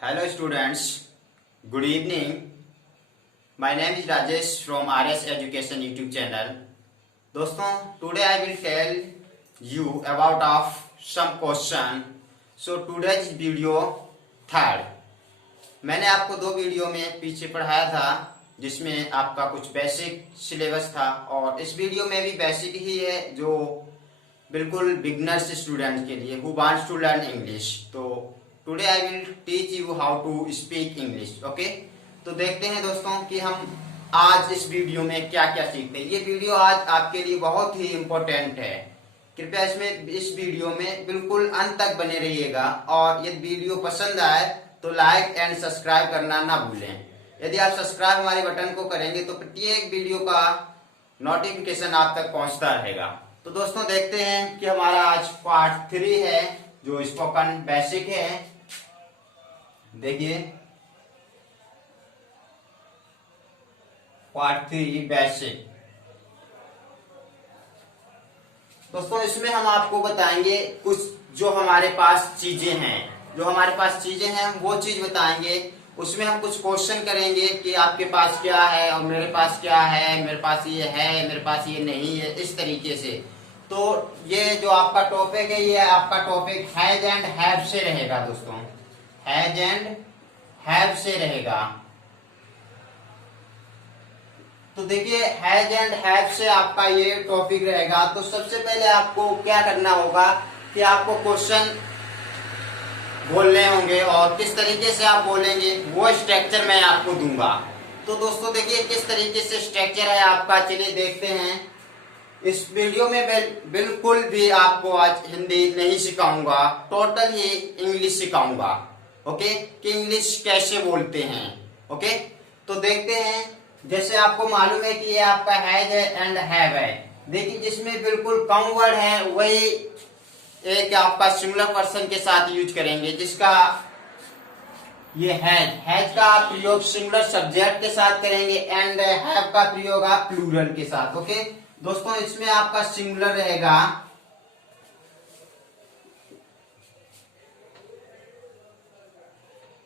Hello students, good evening. My name is Rajesh from RS Education YouTube channel. दोस्तों, today I will tell you about of some question. So today's video third. मैंने आपको दो video में पीछे पढ़ाया था जिसमें आपका कुछ बेसिक सिलेबस था और इस वीडियो में भी बेसिक ही है जो बिल्कुल बिगनर्स स्टूडेंट के लिए who wants to learn English. तो today I will teach you how to speak English. Okay, तो देखते हैं दोस्तों कि हम आज इस वीडियो में क्या क्या सीखते हैं। ये वीडियो आज आपके लिए बहुत ही इम्पोर्टेंट है, कृपया इस वीडियो में बिल्कुल अंत तक बने रहिएगा और यदि वीडियो पसंद आए तो लाइक एंड सब्सक्राइब करना ना भूलें। यदि आप सब्सक्राइब हमारे बटन को करेंगे तो प्रत्येक वीडियो का नोटिफिकेशन आप तक पहुंचता रहेगा। तो दोस्तों देखते हैं कि हमारा आज पार्ट 3 है जो स्पोकन बेसिक है। देखिए पार्ट 3 बेसिक। दोस्तों इसमें हम आपको बताएंगे कुछ जो हमारे पास चीजें हैं, हम वो चीज बताएंगे। उसमें हम कुछ क्वेश्चन करेंगे कि आपके पास क्या है और मेरे पास क्या है, मेरे पास ये है, मेरे पास ये नहीं है, इस तरीके से। तो ये जो आपका टॉपिक है, ये आपका टॉपिक हैज एंड हैव से रहेगा दोस्तों, हैज एंड हैव से रहेगा। तो देखिए हैज एंड हैव से आपका ये टॉपिक रहेगा। तो सबसे पहले आपको क्या करना होगा कि आपको क्वेश्चन बोलने होंगे और किस तरीके से आप बोलेंगे वो स्ट्रक्चर मैं आपको दूंगा। तो दोस्तों देखिए किस तरीके से स्ट्रक्चर है आपका, चलिए देखते हैं। इस वीडियो में बिल्कुल भी आपको आज हिंदी नहीं सिखाऊंगा, टोटल ही इंग्लिश सिखाऊंगा। ओके, कि इंग्लिश कैसे बोलते हैं। ओके, तो देखते हैं। जैसे आपको मालूम है कि ये आपका हैज एंड हैव है। देखिए जिसमें बिल्कुल कम वर्ड है वही एक आपका सिंगुलर पर्सन के साथ यूज करेंगे, जिसका ये हैज का प्रयोग सिंगुलर सब्जेक्ट के साथ करेंगे एंड हैव का प्रयोग आप प्लूरल के साथ। ओके दोस्तों, इसमें आपका सिंगुलर रहेगा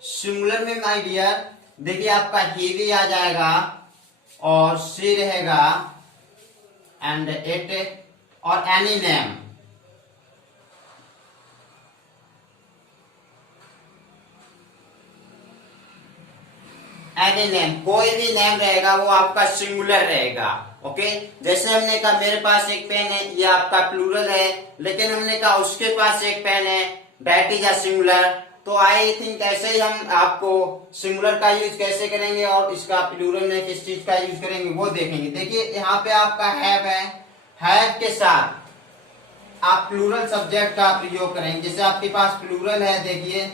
सिंगुलर में माय डियर देखिए आपका ही भी आ जाएगा और सी रहेगा एंड इट और एनी नेम। एनी नेम, कोई भी नेम रहेगा वो आपका सिंगुलर रहेगा। ओके, जैसे हमने कहा मेरे पास एक पेन है, ये आपका प्लूरल है, लेकिन हमने कहा उसके पास एक पेन है, दैट इज अ सिंगुलर। तो आई थिंक ऐसे ही हम आपको सिंगुलर का यूज कैसे करेंगे और इसका प्लूरल में किस चीज का यूज करेंगे वो देखेंगे। देखिए यहाँ पे आपका हैव है, हैव के साथ आप प्लूरल सब्जेक्ट का प्रयोग करेंगे। जैसे आपके पास प्लूरल है, देखिए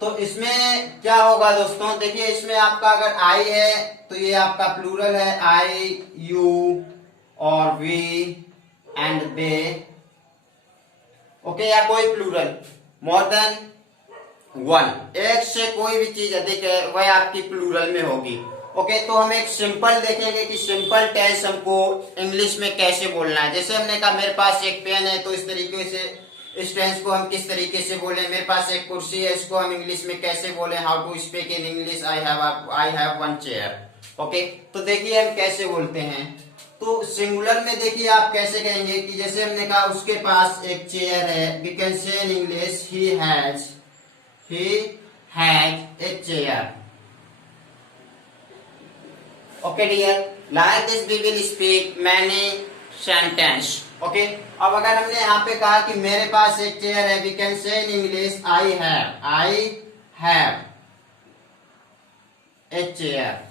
तो इसमें क्या होगा दोस्तों, देखिए इसमें आपका अगर आई है तो ये आपका प्लूरल है, आई, यू और वी एंड दे। ओके, या कोई प्लूरल मोर देन वन, एक से कोई भी चीज अधिक है वह आपकी प्लूरल में होगी। ओके, तो हम एक सिंपल देखेंगे कि सिंपल टेंस हमको इंग्लिश में कैसे बोलना है। जैसे हमने कहा मेरे पास एक पेन है, तो इस तरीके से इस टेंस को हम किस तरीके से बोले। मेरे पास एक कुर्सी है, इसको हम इंग्लिश में कैसे बोले, how to speak in English, I have one chair. Okay, तो देखिए हम कैसे बोलते हैं। तो सिंगुलर में देखिए आप कैसे कहेंगे कि जैसे हमने कहा उसके पास एक चेयर है, we can say in English he has a chair. Okay dear, like this we will speak many sentence. Okay, अब अगर हमने यहाँ पे कहा कि मेरे पास एक चेयर है, we can say in English I have a chair.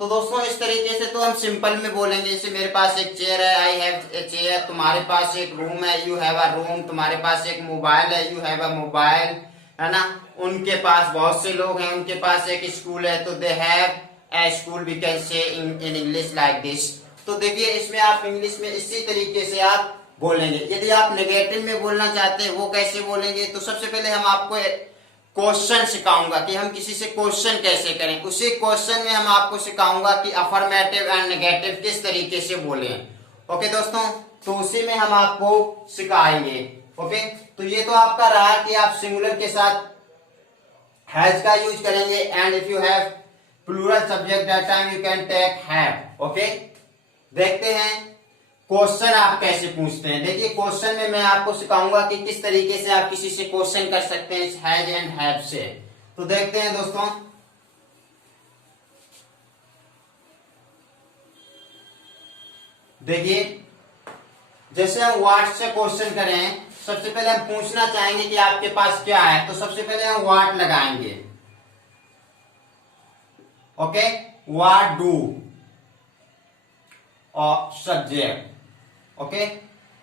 तो दोस्तों इस तरीके से तो हम सिंपल में बोलेंगे। जैसे मेरे पास एक चेयर है, आई हैव ए चेयर। तुम्हारे पास एक रूम है, यू हैव अ रूम। तुम्हारे पास एक मोबाइल है, यू हैव अ मोबाइल, है ना। उनके पास बहुत से लोग हैं, उनके पास एक स्कूल है, तो they have a school, we can say in English like this. तो देखिए इसमें आप इंग्लिश में इसी तरीके से आप बोलेंगे। यदि आप नेगेटिव में बोलना चाहते हैं वो कैसे बोलेंगे, तो सबसे पहले हम आपको क्वेश्चन सिखाऊंगा कि हम किसी से क्वेश्चन कैसे करें। उसी क्वेश्चन में हम आपको सिखाऊंगा कि अफर्मेटिव एंड नेगेटिव किस तरीके से बोलें। ओके दोस्तों, तो उसी में हम आपको सिखाएंगे। ओके, तो ये तो आपका रहा कि आप सिंगुलर के साथ हैज का यूज करेंगे, and if you have plural subject that time you can take have. Okay, देखते हैं क्वेश्चन आप कैसे पूछते हैं। देखिए क्वेश्चन में मैं आपको सिखाऊंगा कि किस तरीके से आप किसी से क्वेश्चन कर सकते हैं हैज एंड हैव से। तो देखते हैं दोस्तों, देखिए जैसे हम व्हाट से क्वेश्चन करें, सबसे पहले हम पूछना चाहेंगे कि आपके पास क्या है, तो सबसे पहले हम व्हाट लगाएंगे। ओके, व्हाट डू और subject. Okay,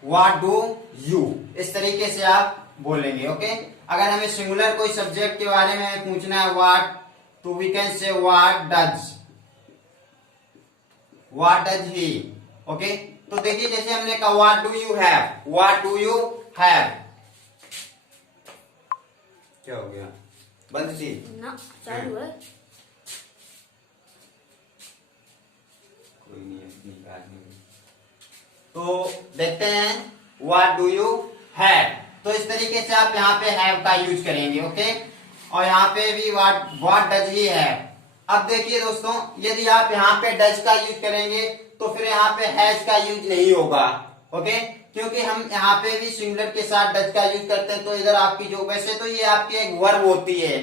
what do you, इस तरीके से आप बोलेंगे। ओके, अगर हमें सिंगुलर कोई सब्जेक्ट के बारे में पूछना है व्हाट, तो we can say what does he. Okay, तो देखिए जैसे हमने कहा what do you have, what do you have, क्या हो गया, बंद थी ना चालू है। कोई नहीं, तो देखते हैं व्हाट डू यू हैव, तो इस तरीके से आप यहाँ पे हैव का यूज करेंगे। ओके, और यहाँ पे भी व्हाट डज ही हैव। अब देखिए दोस्तों, यदि आप यहाँ पे डज का यूज करेंगे तो फिर यहाँ पे हैज का यूज नहीं होगा। ओके, क्योंकि हम यहाँ पे भी सिंगुलर के साथ डज का यूज करते हैं, तो इधर आपकी जो, वैसे तो ये आपकी एक वर्ब होती है,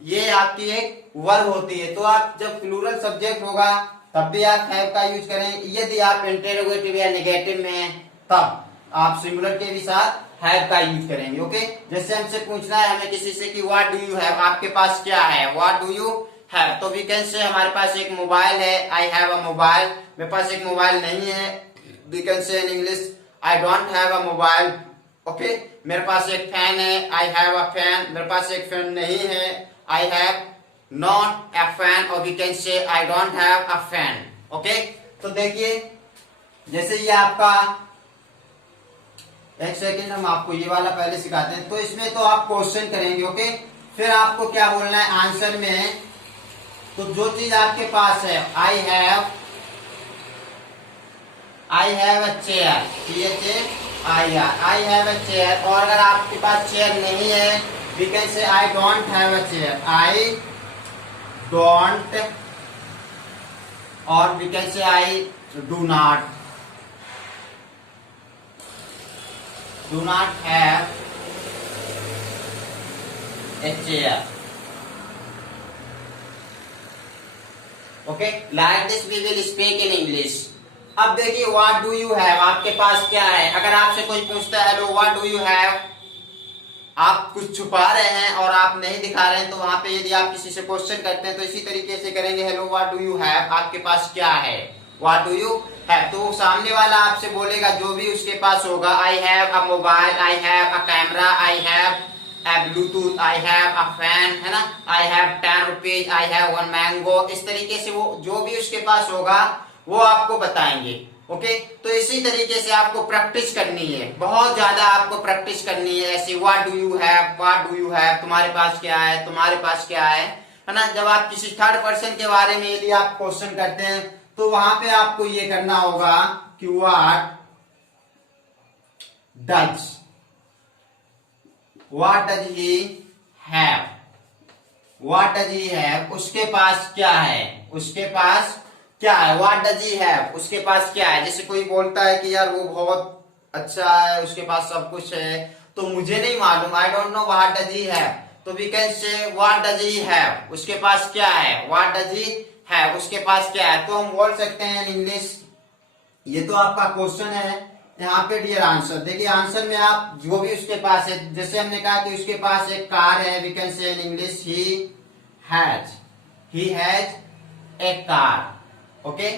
ये आपकी एक वर्ब होती है, तो आप जब प्लूरल सब्जेक्ट होगा तब भी आप हैव का यूज करें। यदि आप इंटेरोगेटिव या नेगेटिव में हैं तब आप सिंगुलर के भी साथ हैव का यूज करेंगे। ओके, जैसे हमसे पूछना है हमें किसी से कि व्हाट डू यू हैव, आपके पास क्या है, व्हाट डू यू हैव, तो वी कैन से हमारे पास एक मोबाइल है, आई हैव अ मोबाइल, मेरे पास एक मोबाइल नहीं है, we can say in English I don't have a mobile. Okay, मेरे पास एक फैन है, आई हैव अ फैन, मेरे पास एक फैन नहीं है, I have not a fan, और we can say I don't have a fan. Okay, तो देखिए जैसे ये आपका, एक सेकेंड हम आपको ये वाला पहले सिखाते हैं। तो इसमें तो आप क्वेश्चन करेंगे। ओके, फिर आपको क्या बोलना है आंसर में, तो जो चीज आपके पास है, I have a chair, I have a chair, और अगर आपके पास चेयर नहीं है, we can say I don't have a chair, I don't, और we can say I do not have a chair. Okay, like this we will speak in English. अब देखिए what do you have, आपके पास क्या है। अगर आपसे कोई पूछता है hello what do you have, आप कुछ छुपा रहे हैं और आप नहीं दिखा रहे हैं, तो वहां पे यदि आप किसी से क्वेश्चन करते हैं तो इसी तरीके से करेंगे, hello what do you have, आपके पास क्या है, व्हाट डू यू हैव। तो सामने वाला आपसे बोलेगा जो भी उसके पास होगा, आई have a mobile, I have a camera, I have a Bluetooth, I have a fan, है ना, I have 10 rupees, I have 1 mango, इस तरीके से वो जो भी उसके पास होगा वो आपको बताएंगे। ओके, तो इसी तरीके से आपको प्रैक्टिस करनी है, बहुत ज्यादा आपको प्रैक्टिस करनी है ऐसी, what do you have, what do you have, तुम्हारे पास क्या है, तुम्हारे पास क्या है ना। जब आप किसी थर्ड पर्सन के बारे में यदि आप क्वेश्चन करते हैं तो वहां पे आपको ये करना होगा कि what does he have, what does he have, उसके पास क्या है, उसके पास क्या है, व्हाट डज ही हैव, उसके पास क्या है। जैसे कोई बोलता है कि यार वो बहुत अच्छा है, उसके पास सब कुछ है, तो मुझे नहीं मालूम, I don't know what does he have, तो we can say what does he have, उसके पास क्या है, व्हाट डज ही हैव, उसके पास क्या है। तो हम बोल सकते हैं इन इंग्लिश, ये तो आपका क्वेश्चन है, यहाँ पे डियर आंसर, देखिए आंसर में आप जो भी उसके पास है, जैसे हमने कहा कि उसके पास एक कार है, we can say in English he has a car. Okay,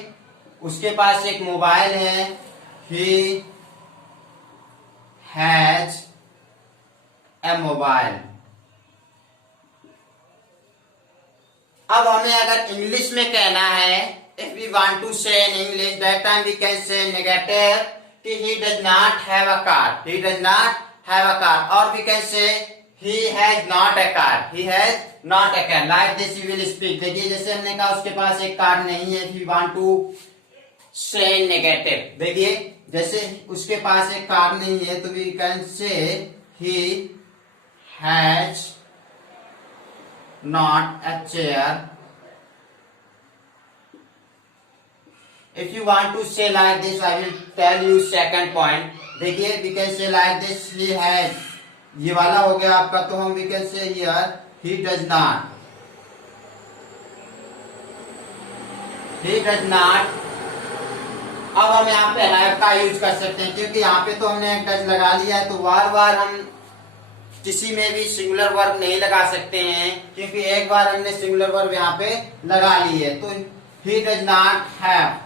उसके पास एक मोबाइल है, ही हैज ए मोबाइल। अब हमें अगर इंग्लिश में कहना है, if we want to say in English, that time we can say negative कि he does not have a car, he does not have a car, or we can say he has not a car, he has not a car, like this we will speak। देखिए जैसे हमने कहा उसके पास एक car नहीं है, if we want to से नेगेटिव। देखिए जैसे उसके पास एक कार नहीं है तो we can say he has not a chair. If you want to say like this, I will tell you second point. देखिए we can say like this, he has, ये वाला हो गया आपका, तो हम we can say here he does not, he does not। अब हम यहाँ पे have का यूज कर सकते हैं क्योंकि यहाँ पे तो हमने एक डज लगा लिया है, तो बार बार हम किसी में भी सिंगुलर वर्ब नहीं लगा सकते हैं क्योंकि एक बार हमने सिंगुलर वर्ब यहाँ पे लगा ली है। तो he does not have,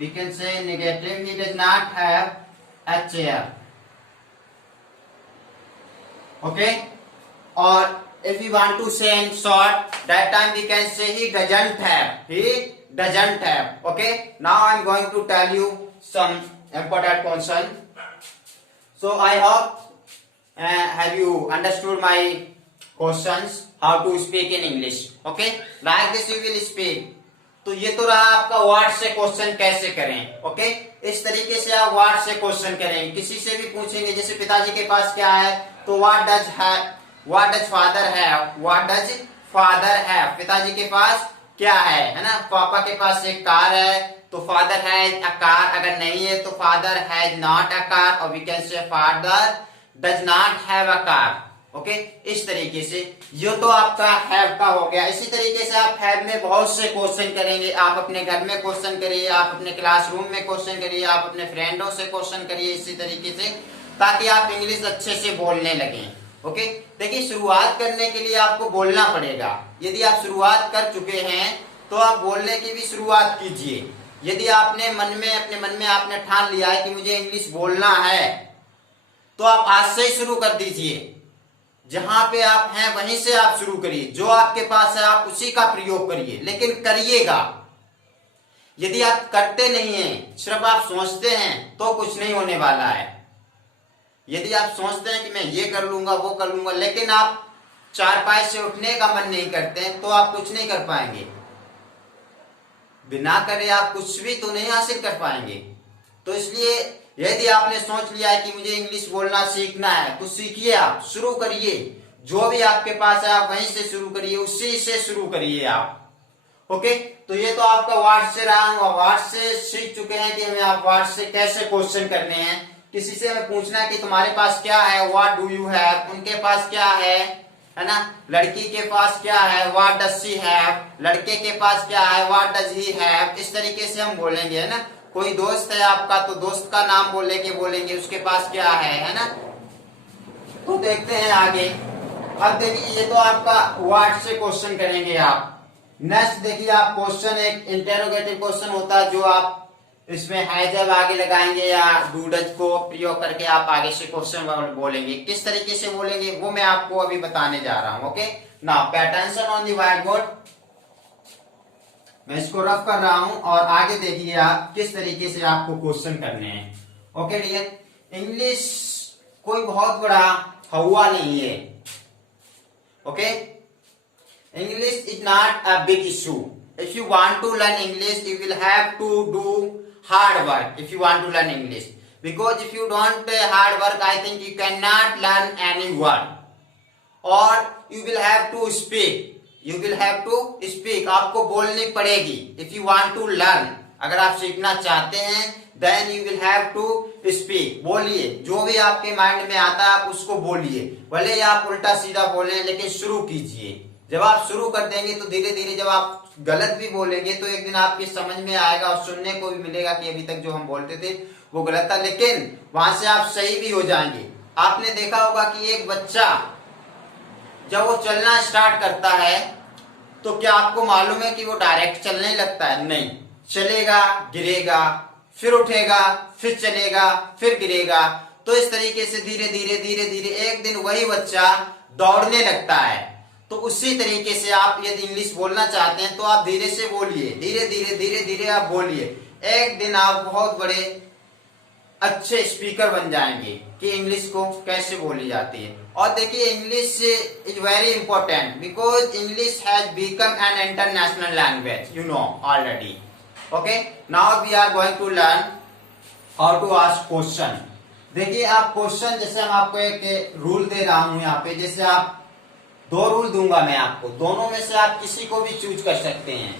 we can say negative, he does not have a chair, okay। और if we want to say in short, that time we can say he doesn't have, he doesn't have, okay। Now I am going to tell you some important question, so I hope have you understood my questions, how to speak in English, okay। Like this you will speak। तो ये तो रहा आपका word से question कैसे करें, okay. इस तरीके से आप वर्ड से क्वेश्चन करेंगे। किसी से भी पूछेंगे, जैसे पिताजी के पास क्या है, तो what does father have, what does father have, पिताजी के पास क्या है ना। पापा के पास एक कार है तो फादर हैज अ कार, अगर नहीं है तो father has not a car, और we can say father does not have a car, okay. इस तरीके से ये तो आपका हैव का हो गया। इसी तरीके से आप हैव में बहुत से क्वेश्चन करेंगे। आप अपने घर में क्वेश्चन करिए, आप अपने क्लासरूम में क्वेश्चन करिए, आप अपने फ्रेंडों से क्वेश्चन करिए, इसी तरीके से, ताकि आप इंग्लिश अच्छे से बोलने लगें, ओके। देखिए शुरुआत करने के लिए आपको बोलना पड़ेगा। यदि आप शुरुआत कर चुके हैं तो आप बोलने की भी शुरुआत कीजिए। यदि आपने अपने मन में आपने ठान लिया है कि मुझे इंग्लिश बोलना है, तो आप आज से ही शुरू कर दीजिए। जहां पे आप हैं वहीं से आप शुरू करिए, जो आपके पास है आप उसी का प्रयोग करिए, लेकिन करिएगा। यदि आप करते नहीं हैं, सिर्फ आप सोचते हैं, तो कुछ नहीं होने वाला है। यदि आप सोचते हैं कि मैं ये कर लूंगा, वो कर लूंगा, लेकिन आप चारपाई से उठने का मन नहीं करते हैं, तो आप कुछ नहीं कर पाएंगे। बिना करे आप कुछ भी तो नहीं हासिल कर पाएंगे। तो इसलिए यदि आपने सोच लिया है कि मुझे इंग्लिश बोलना सीखना है, तो सीखिए, आप शुरू करिए। जो भी आपके पास है आप वहीं से शुरू करिए, उसी से शुरू करिए आप, ओके। तो ये तो आपका वर्ड से रहा, वर्ड से सीख चुके हैं कि हमें आप वर्ड से कैसे क्वेश्चन करने हैं। किसी से हमें पूछना है कि तुम्हारे पास क्या है, व्हाट डू यू हैव, उनके पास क्या है ना। लड़की के पास क्या है, व्हाट डज शी हैव, लड़के के पास क्या है, व्हाट डज ही हैव। इस तरीके से हम बोलेंगे, है ना। कोई दोस्त है आपका तो दोस्त का नाम बोलेंगे उसके पास क्या है ना। तो देखते हैं आगे। अब देखिए ये तो आपका वर्ड से क्वेश्चन करेंगे आप। नेक्स्ट देखिए आप क्वेश्चन, एक इंटेरोगेटिव क्वेश्चन होता है, जो आप इसमें है जब आगे लगाएंगे या डू डज को प्रयोग करके आप आगे से क्वेश्चन बोलेंगे। किस तरीके से बोलेंगे वो मैं आपको अभी बताने जा रहा हूं, okay. Now pay attention on the white board. मैं इसको रफ कर रहा हूं और आगे देखिए आप किस तरीके से आपको क्वेश्चन करने हैं, ओके डियर। इंग्लिश कोई बहुत बड़ा हवा नहीं है, okay. English is not a big issue. If you want to learn English you will have to do hard work if you want to learn English, because if you don't hard work I think you can not learn any word. और you will have to speak, you will have to speak, आपको बोलनी पड़ेगी। If you want to learn, अगर आप सीखना चाहते हैं, then you will have to speak, बोलिए। जो भी आपके माइंड में आता है आप उसको बोलिए, भले ही आप उल्टा सीधा बोलें, लेकिन शुरू कीजिए। जब आप शुरू कर देंगे तो धीरे धीरे जब आप गलत भी बोलेंगे तो एक दिन आपकी समझ में आएगा और सुनने को भी मिलेगा कि अभी तक जो हम बोलते थे वो गलत था, लेकिन वहां से आप सही भी हो जाएंगे। आपने देखा होगा कि एक बच्चा जब वो चलना स्टार्ट करता है तो क्या आपको मालूम है कि वो डायरेक्ट चलने लगता है? नहीं, चलेगा, गिरेगा, फिर उठेगा, फिर चलेगा, फिर गिरेगा। तो इस तरीके से धीरे धीरे धीरे धीरे एक दिन वही बच्चा दौड़ने लगता है। तो उसी तरीके से आप यदि इंग्लिश बोलना चाहते हैं तो आप धीरे से बोलिए, धीरे धीरे धीरे धीरे आप बोलिए। एक दिन आप बहुत बड़े अच्छे स्पीकर बन जाएंगे कि इंग्लिश को कैसे बोली जाती है। और देखिए English is very important because English has become an international language, you know already. Okay, now we are going to learn how to ask question. देखिए आप क्वेश्चन, जैसे हम आपको एक रूल दे रहा हूं यहाँ पे, जैसे आप दो रूल दूंगा मैं आपको, दोनों में से आप किसी को भी चूज कर सकते हैं,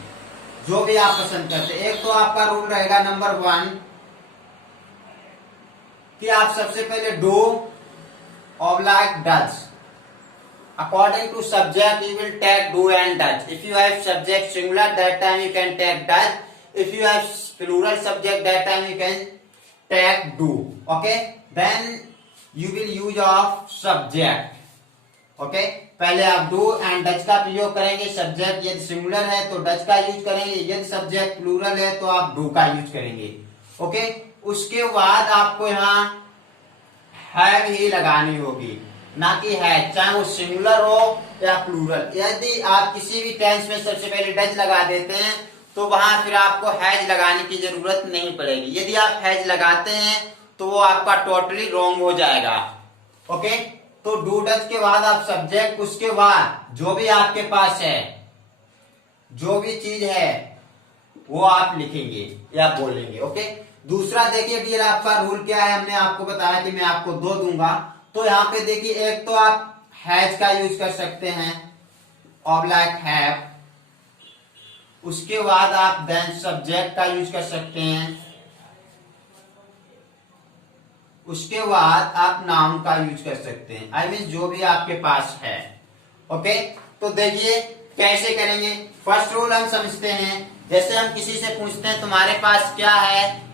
जो भी आप पसंद करते हैं। एक तो आपका रूल रहेगा नंबर 1 कि आप सबसे पहले do oblique does. According to subject, you will take do and does. If you have subject singular, that time you can take does. If you have plural subject, that time you can take do. Okay? Then you will use of subject. Okay? पहले आप do and does का प्रयोग करेंगे। Subject यदि singular है तो does का use करेंगे, यदि सब्जेक्ट प्लूरल है तो आप do का यूज करेंगे। ओके? उसके बाद आपको यहाँ have ही लगानी होगी, ना कि है, चाहे वो सिंगुलर हो या प्लूरल। यदि आप किसी भी टेंस में सबसे पहले डज लगा देते हैं तो वहां फिर आपको हैज लगाने की जरूरत नहीं पड़ेगी। यदि आप हैज लगाते हैं तो वो आपका टोटली रॉन्ग हो जाएगा। ओके, तो डू डज के बाद आप सब्जेक्ट, उसके बाद जो भी आपके पास है, जो भी चीज है वो आप लिखेंगे या बोलेंगे। ओके, दूसरा देखिए डियर, आपका रूल क्या है, हमने आपको बताया कि मैं आपको दो दूंगा। तो यहाँ पे देखिए, एक तो आप हैज का यूज कर सकते हैं, ऑब्लाइक हैव। उसके बाद आप देन सब्जेक्ट का यूज कर सकते हैं। उसके बाद आप नाउन का यूज कर सकते हैं, आई मीन जो भी आपके पास है। ओके, तो देखिए कैसे करेंगे। फर्स्ट रूल हम समझते हैं। जैसे हम किसी से पूछते हैं तुम्हारे पास क्या है,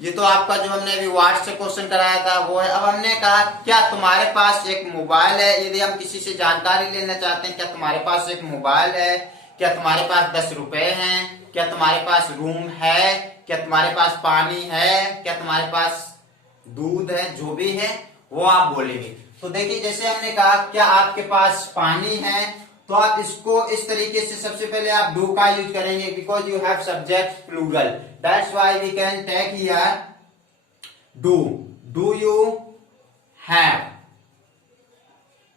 ये तो आपका जो हमने अभी वार्ड से क्वेश्चन कराया था वो है। अब हमने कहा क्या तुम्हारे पास एक मोबाइल है। यदि हम किसी से जानकारी लेना चाहते हैं, क्या तुम्हारे पास एक मोबाइल है, क्या तुम्हारे पास 10 रुपए हैं, क्या तुम्हारे पास रूम है, क्या तुम्हारे पास पानी है, क्या तुम्हारे पास दूध है, जो भी है वो आप बोलेंगे। तो देखिए जैसे हमने कहा क्या आपके पास पानी है, तो आप इसको इस तरीके से सबसे पहले आप डू का यूज करेंगे, because you have subject plural, that's why we can take here do. Do you have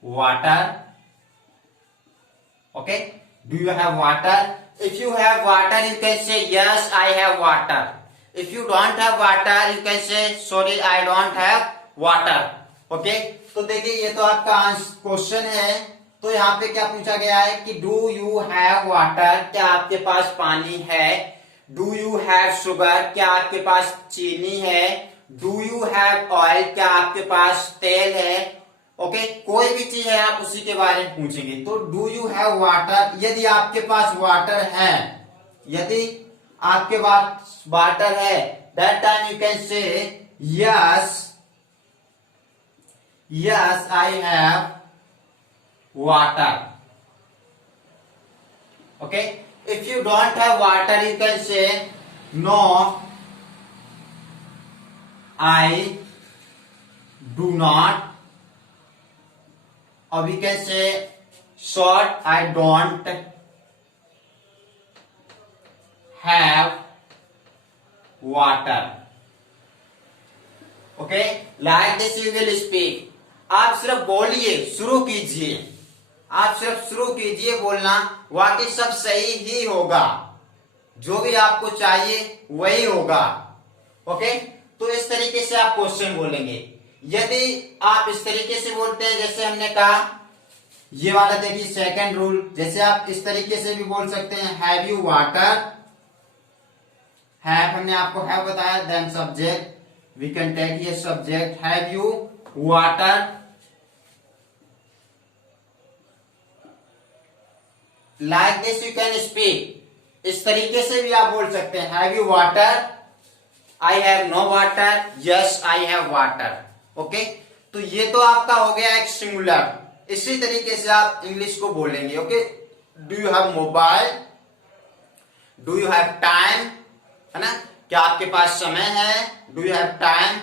water? Okay, do you have water? If you have water you can say yes I have water. If you don't have water you can say sorry I don't have water. Okay, तो देखिए ये तो आपका question है। तो यहाँ पे क्या पूछा गया है कि डू यू हैव वाटर, क्या आपके पास पानी है। डू यू हैव शुगर, क्या आपके पास चीनी है। डू यू हैव ऑयल, क्या आपके पास तेल है। ओके, कोई भी चीज है आप उसी के बारे में पूछेंगे। तो डू यू हैव वाटर, यदि आपके पास वाटर है, यदि आपके पास वाटर है, that time you can say yes, yes I have water. Okay, if you don't have water you can say no I do not, or we can say short I don't have water. Okay, like this you will speak. आप सिर्फ बोलिए, शुरू कीजिए, आप सिर्फ शुरू कीजिए बोलना, वाकई सब सही ही होगा, जो भी आपको चाहिए वही होगा। ओके, तो इस तरीके से आप क्वेश्चन बोलेंगे। यदि आप इस तरीके से बोलते हैं, जैसे हमने कहा ये वाला देखिए सेकंड रूल, जैसे आप इस तरीके से भी बोल सकते हैं हैव यू वाटर। हैव हमने आपको हैव बताया, then subject we can take ये subject have you water. Like this you can speak, इस तरीके से भी आप बोल सकते हैं have you water, I have no water, yes I have water. Okay, तो ये तो आपका हो गया एक सिंगुलर। इसी तरीके से आप इंग्लिश को बोलेंगे। Okay, do you have mobile, do you have time, है ना, क्या आपके पास समय है, डू यू हैव टाइम,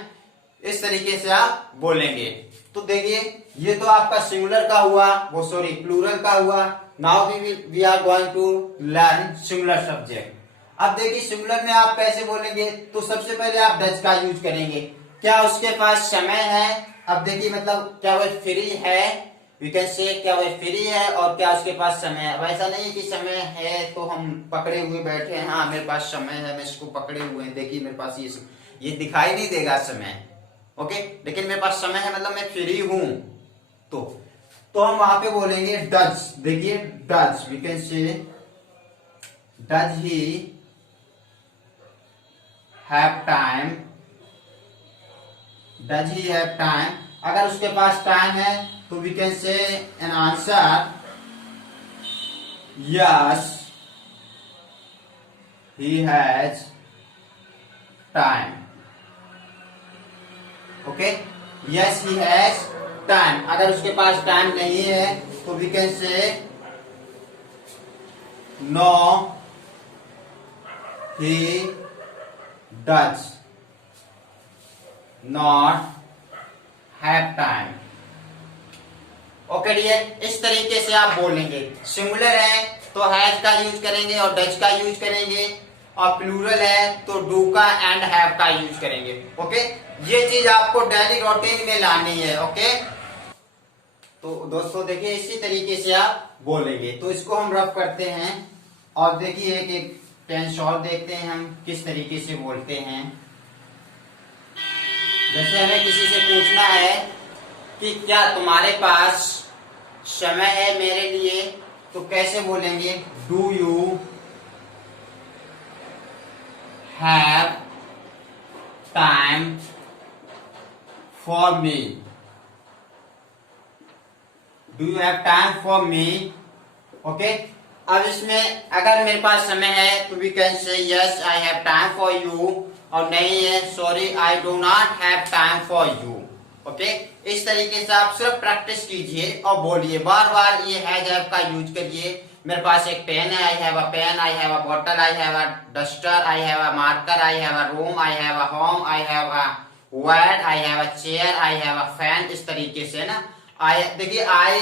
इस तरीके से आप बोलेंगे। तो देखिए ये तो आपका सिंगुलर का हुआ, वो सॉरी प्लूरल का हुआ। Now we are going to learn singular subject. अब देखिए सिंगुलर में आप कैसे बोलेंगे, तो सबसे पहले आप डज का यूज करेंगे। क्या उसके पास समय है, अब देखिए मतलब क्या वो फ्री है वी कैन से क्या वो फ्री है और क्या उसके पास समय है। अब ऐसा नहीं है कि समय है तो हम पकड़े हुए बैठे हैं, हाँ मेरे पास समय है, मैं इसको पकड़े हुए हैं, देखिए मेरे पास ये दिखाई नहीं देगा समय, ओके, लेकिन मेरे पास समय है मतलब मैं फ्री हूं। तो हम वहां पे बोलेंगे डज, देखिए does, we can say does he have time, does he have time. अगर उसके पास टाइम है तो we can say an answer yes he has time, okay, yes he has time. अगर उसके पास टाइम नहीं है तो we can say no he does not have time, okay dear. इस तरीके से आप बोलेंगे। सिंगुलर है तो हैज का यूज करेंगे और डज का यूज करेंगे, और प्लूरल है तो डू का एंड हैव का यूज करेंगे, ओके। ये चीज आपको डेली रूटीन में लानी है, ओके। तो दोस्तों देखिए इसी तरीके से आप बोलेंगे। तो इसको हम रफ करते हैं और देखिए एक टेंस और देखते हैं हम किस तरीके से बोलते हैं। जैसे हमें किसी से पूछना है कि क्या तुम्हारे पास समय है मेरे लिए, तो कैसे बोलेंगे, do you have time for me, do you have time for me, okay. अब इसमें अगर मेरे पास समय है तो we can say yes I have time for you, और नहीं है sorry I do not have time for you, okay. इस तरीके से आप सिर्फ प्रैक्टिस कीजिए और बोलिए, बार बार ये हैज हैव का यूज करिए। मेरे पास एक पेन है, I have a pen, I have a bottle, I have a duster, I have a marker, I have a room, I have a home, I have a word, I have a chair, I have a fan. इस तरीके से ना आई, देखिए आई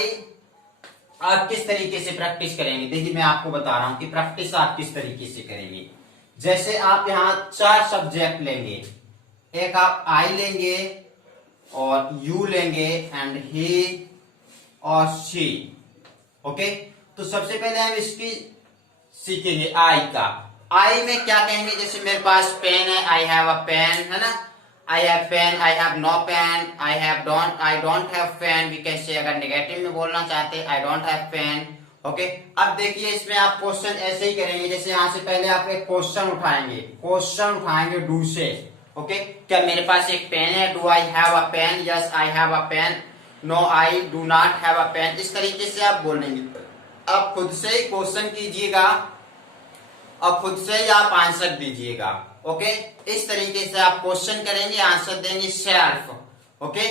आप किस तरीके से practice करेंगे, देखिए मैं आपको बता रहा हूं कि प्रैक्टिस आप किस तरीके से करेंगे। जैसे आप यहाँ 4 सब्जेक्ट लेंगे, एक आप आई लेंगे और यू लेंगे एंड ही और शी, ओके। तो सबसे पहले हम इसकी सीखेंगे आई का। आई में क्या कहेंगे, जैसे मेरे पास पेन है, आई हैव अ पेन, है ना, I have pen, I have no pen, I don't have pen. We can say अगर नेगेटिव में बोलना चाहते हैं I don't have pen, okay. अब देखिए इसमें आप क्वेश्चन ऐसे ही करेंगे, जैसे यहां से पहले आप एक क्वेश्चन उठाएंगे डू से, ओके। क्या मेरे पास एक पेन है, do I have a pen, yes I have a pen, no I do not have a pen. इस तरीके से आप बोलेंगे। आप खुद से ही क्वेश्चन कीजिएगा और खुद से ही आप आंसर दीजिएगा, ओके। इस तरीके से आप क्वेश्चन करेंगे, आंसर देंगे सेल्फ, ओके।